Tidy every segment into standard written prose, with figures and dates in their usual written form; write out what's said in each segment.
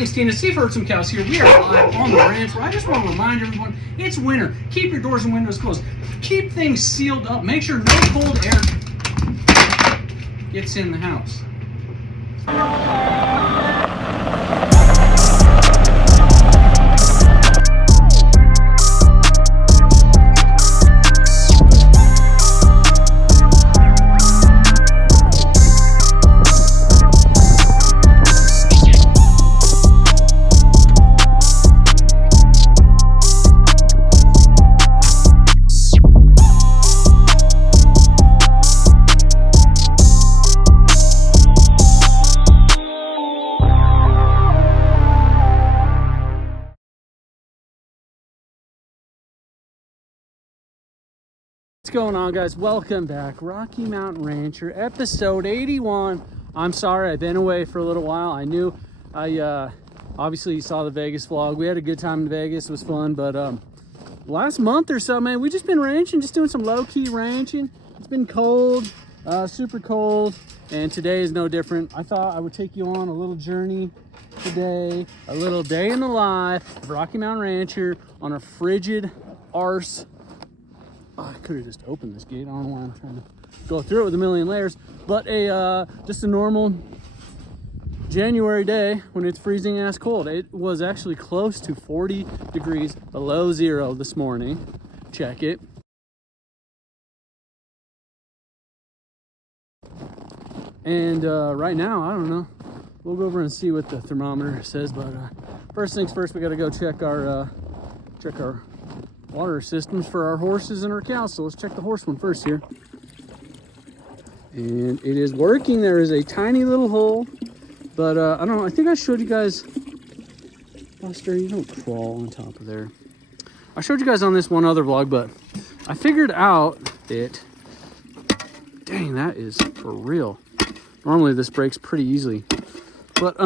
Thanks, Tina. See, you've heard some cows here. We are live on the ranch. I just want to remind everyone, it's winter. Keep your doors and windows closed. Keep things sealed up. Make sure no cold air gets in the house. What's going on, guys? Welcome back. Rocky Mountain Rancher, episode 81. I'm sorry, I've been away for a little while. I knew obviously you saw the Vegas vlog. We had a good time in Vegas. It was fun, but last month or so, man, we just been ranching, just doing some low-key ranching. It's been cold, super cold, and today is no different. I thought I would take you on a little journey today, a little day in the life of Rocky Mountain Rancher on a frigid arse. I could have just opened this gate. I don't know why I'm trying to go through it with a million layers, but just a normal January day when it's freezing ass cold. It was actually close to 40 degrees below zero this morning. Check it. And right now, I don't know. We'll go over and see what the thermometer says, but first things first, we got to go check our water systems for our horses and our cows. So let's check the horse one first here. And it is working. There is a tiny little hole, but I don't know. I think I showed you guys. Buster, you don't crawl on top of there. I showed you guys on this one other vlog, but I figured out that, dang, that is for real. Normally this breaks pretty easily, but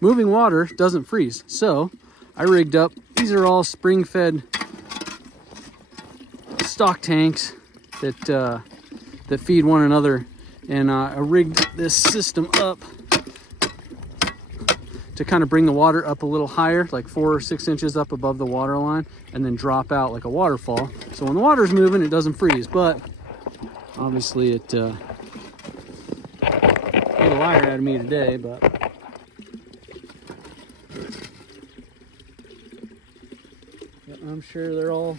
moving water doesn't freeze. So I rigged up. These are all spring-fed stock tanks that feed one another, and I rigged this system up to kind of bring the water up a little higher, like 4 or 6 inches up above the water line, and then drop out like a waterfall. So when the water's moving, it doesn't freeze. But obviously, it made a liar out of me today, but. I'm sure they're all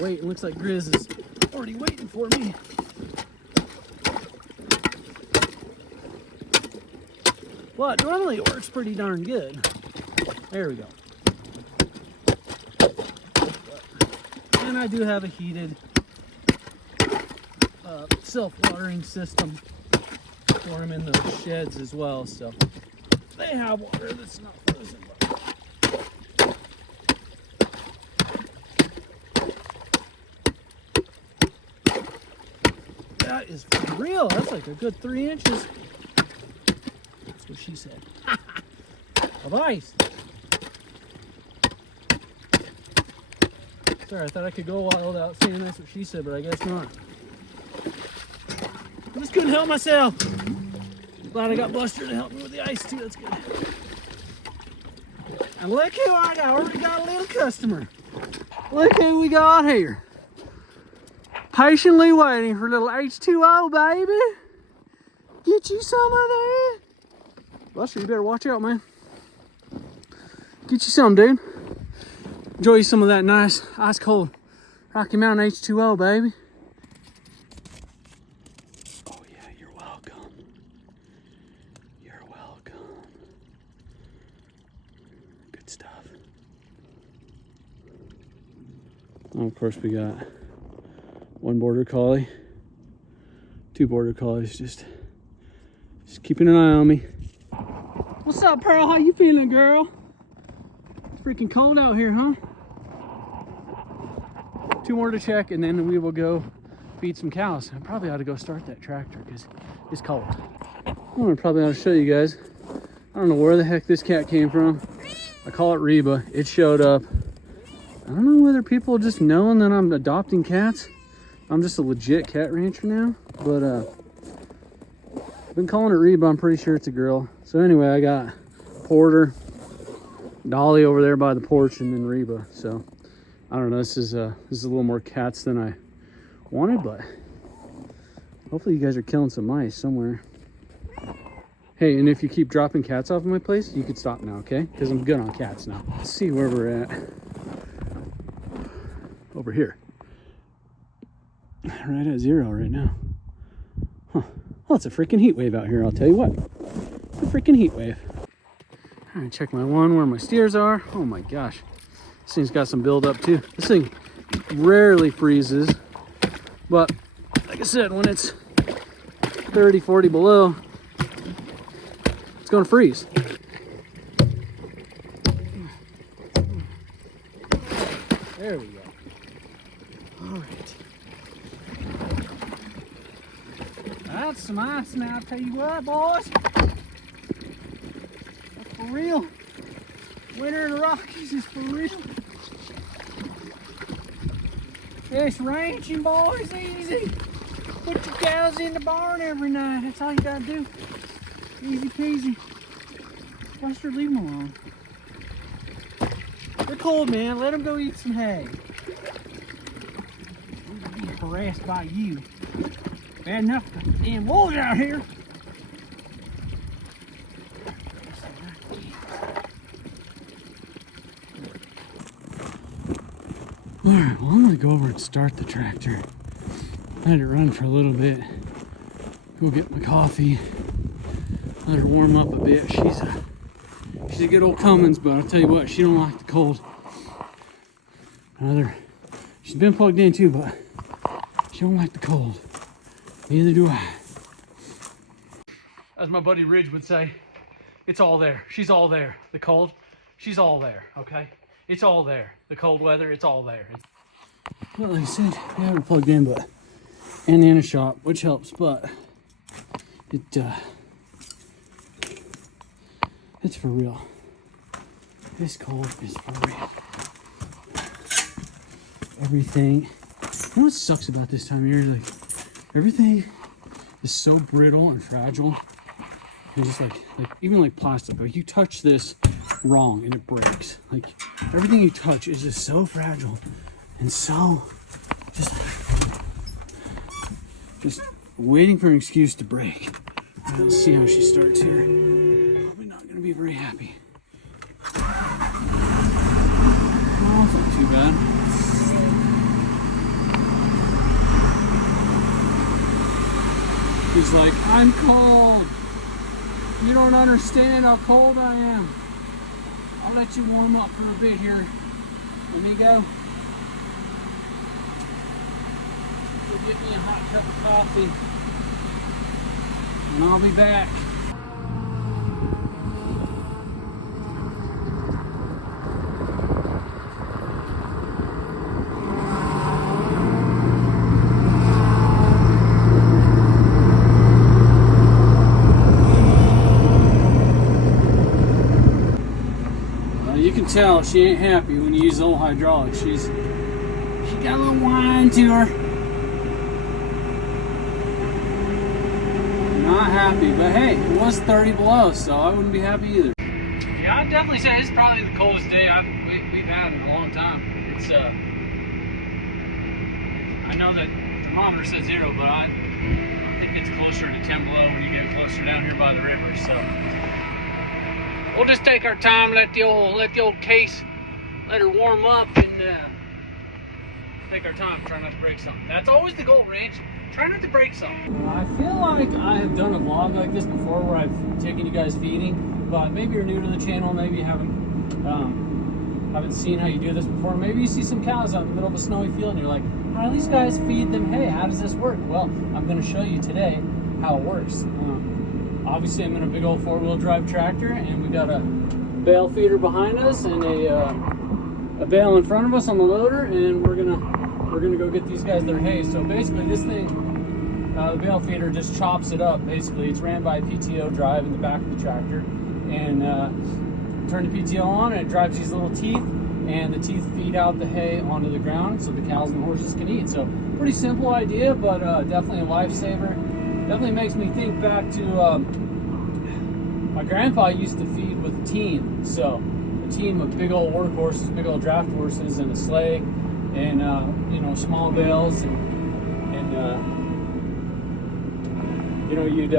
waiting. Looks like Grizz is already waiting for me. But normally it works pretty darn good. There we go. And I do have a heated self-watering system for them in the sheds as well. So they have water that's not frozen. That is for real. That's like a good 3 inches. That's what she said. Of ice. Sorry, I thought I could go a while without saying that's what she said, but I guess not. I just couldn't help myself. Glad I got Buster to help me with the ice too. That's good. And look who I got. Already got a little customer. Look who we got here. Patiently waiting for a little H2O, baby. Get you some of that. Buster, you better watch out, man. Get you some, dude. Enjoy you some of that nice, ice cold Rocky Mountain H2O, baby. Oh, yeah, you're welcome. You're welcome. Good stuff. Oh, of course, we got 1 border collie, 2 border collies, just keeping an eye on me. What's up, Pearl? How you feeling, girl? It's freaking cold out here, huh? 2 more to check, and then we will go feed some cows. I probably ought to go start that tractor because it's cold. I probably ought to show you guys. I don't know where the heck this cat came from. I call it Reba. It showed up. I don't know whether people just knowing that I'm adopting cats. I'm just a legit cat rancher now, but I've been calling it Reba. I'm pretty sure it's a girl. So anyway, I got Porter, Dolly over there by the porch, and then Reba. So I don't know. This is a little more cats than I wanted, but hopefully you guys are killing some mice somewhere. Hey, and if you keep dropping cats off in my place, you could stop now, okay? Because I'm good on cats now. Let's see where we're at. Over here. Right at 0 right now. Huh. Well, it's a freaking heat wave out here, I'll tell you what. It's a freaking heat wave. All right, check my one where my steers are. Oh my gosh. This thing's got some build up too. This thing rarely freezes, but like I said, when it's 30, 40 below, it's gonna freeze. There we go. All right. That's some ice now, I'll tell you what, boys. That's for real. Winter in the Rockies is for real. It's Ranchin, boys, easy. Put your cows in the barn every night. That's all you gotta do. Easy peasy. Buster, leave them alone. They're cold, man. Let them go eat some hay. I'm being harassed by you. Bad enough the damn wolves out here. Alright, well, I'm gonna go over and start the tractor. Let it run for a little bit. Go get my coffee. Let her warm up a bit. She's a good old Cummins, but I'll tell you what, she don't like the cold. She's been plugged in too, but she don't like the cold. Neither do I. As my buddy Ridge would say, it's all there. She's all there. The cold, she's all there, okay? It's all there. The cold weather, it's all there. Well, like I said, we haven't plugged in, but and in a shop, which helps, but it's for real. This cold is for real. Everything. You know what sucks about this time of year? Like, everything is so brittle and fragile. And just like even like plastic. Like, you touch this wrong and it breaks. Like, everything you touch is just so fragile and so just waiting for an excuse to break. Let's see how she starts here. Probably not gonna be very happy. Oh, it's not too bad. He's like, I'm cold. You don't understand how cold I am. I'll let you warm up for a bit here, amigo. Go get me a hot cup of coffee, and I'll be back. You can tell she ain't happy when you use the old hydraulics. She got a little whine to her. Not happy, but hey, it was 30 below, so I wouldn't be happy either. Yeah, I'd definitely say it's probably the coldest day we've had in a long time. It's I know that the thermometer says 0, but I think it's closer to 10 below when you get closer down here by the river. So we'll just take our time, let the old case, let her warm up, and take our time, try not to break something. That's always the goal, Ranch. Try not to break something. I feel like I have done a vlog like this before where I've taken you guys feeding, but maybe you're new to the channel, maybe you haven't seen how you do this before. Maybe you see some cows out in the middle of a snowy field and you're like, how do these guys feed them hay? How does this work? Well, I'm going to show you today how it works. Obviously, I'm in a big old 4-wheel drive tractor, and we got a bale feeder behind us and a bale in front of us on the loader, and we're gonna go get these guys their hay. So basically, this thing, the bale feeder just chops it up. Basically, it's ran by a PTO drive in the back of the tractor, and turn the PTO on, and it drives these little teeth, and the teeth feed out the hay onto the ground so the cows and the horses can eat. So pretty simple idea, but definitely a lifesaver. definitely makes me think back to my grandpa used to feed with a team. So a team of big old workhorses, big old draft horses, and a sleigh, and you know, small bales, and you know, you'd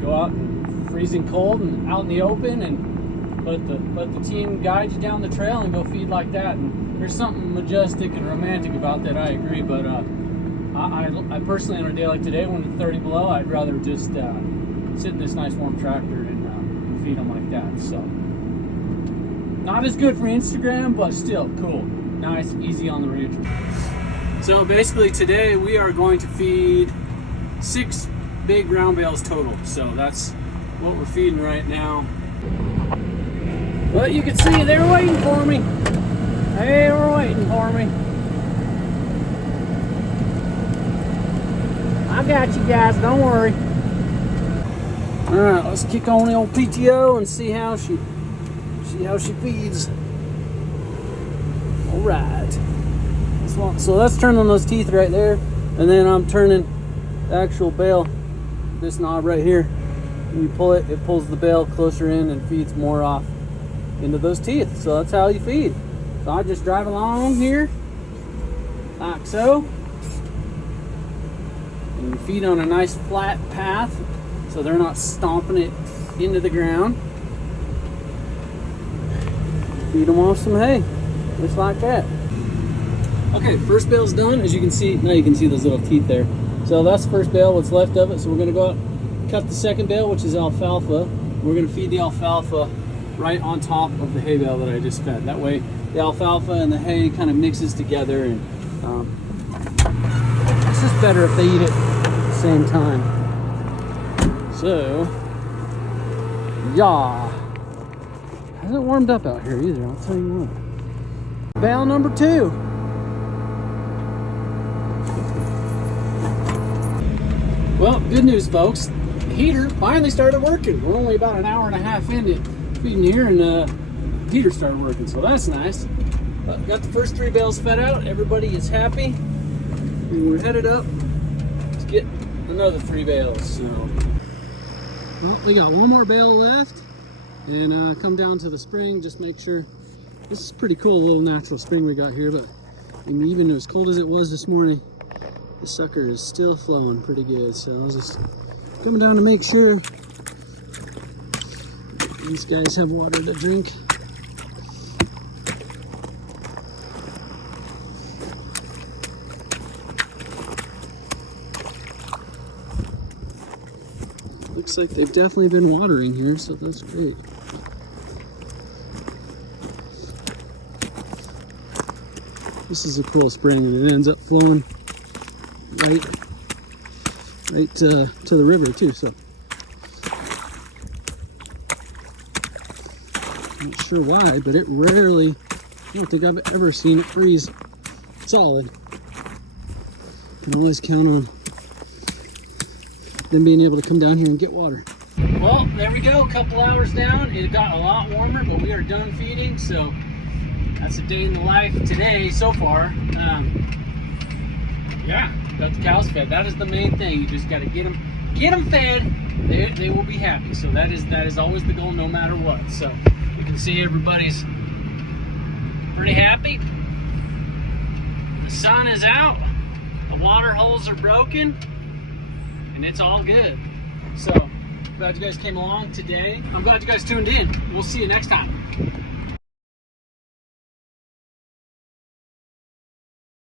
go out in freezing cold and out in the open, and let the team guide you down the trail and go feed like that. And there's something majestic and romantic about that, I agree. But I personally, on a day like today when it's 30 below, I'd rather just sit in this nice warm tractor and feed them like that. So not as good for Instagram, but still cool, nice, easy on the ranch. So basically today we are going to feed 6 big round bales total. So that's what we're feeding right now. But you can see they're waiting for me. They were waiting for me. I got you guys, don't worry. All right, let's kick on the old PTO and see how she feeds. All right. So let's turn on those teeth right there, and then I'm turning the actual bale, this knob right here. When you pull it, it pulls the bale closer in and feeds more off into those teeth. So that's how you feed. So I just drive along here like so, and you feed on a nice flat path so they're not stomping it into the ground. Feed them off some hay, just like that. Okay, first bale's done. As you can see, now you can see those little teeth there. So that's the first bale, what's left of it. So we're gonna go out, cut the second bale, which is alfalfa. We're gonna feed the alfalfa right on top of the hay bale that I just fed. That way the alfalfa and the hay kind of mixes together, and it's just better if they eat it at the same time. So, yeah. Hasn't warmed up out here either, I'll tell you what. Bale number 2. Well, good news, folks. The heater finally started working. We're only about an hour and a half into feeding here, and the heater started working, so that's nice. Got the first 3 bales fed out. Everybody is happy. And we're headed up to get another 3 bales. So, well, we got 1 more bale left, and come down to the spring. Just make sure. This is pretty cool, little natural spring we got here. But even as cold as it was this morning, the sucker is still flowing pretty good. So I was just coming down to make sure these guys have water to drink. Looks like they've definitely been watering here, so that's great. This is a cool spring, and it ends up flowing right to the river too. So not sure why, but it rarely, I don't think I've ever seen it freeze solid. You can always count on them being able to come down here and get water. Well, there we go, a couple hours down. It got a lot warmer, but we are done feeding, so that's a day in the life today so far. Yeah, got the cows fed. That is the main thing. You just got to get them fed. They will be happy. So that is always the goal, no matter what. So you can see everybody's pretty happy. The sun is out. The water holes are broken, and it's all good. So glad you guys came along today. I'm glad you guys tuned in. We'll see you next time.